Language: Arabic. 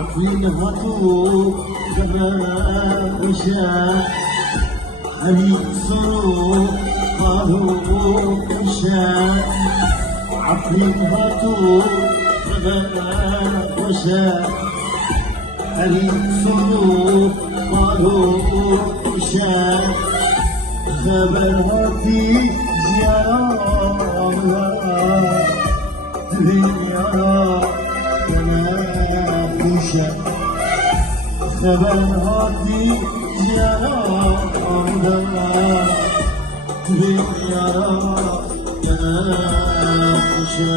عقلي هطول كما وشاء هني صروف قالوا وشاء عقلي هطول كما وشاء هني صروف قالوا وشاء زبرتي زيارة دنيا تنافشا زبرتي زيارة دنيا تنافشا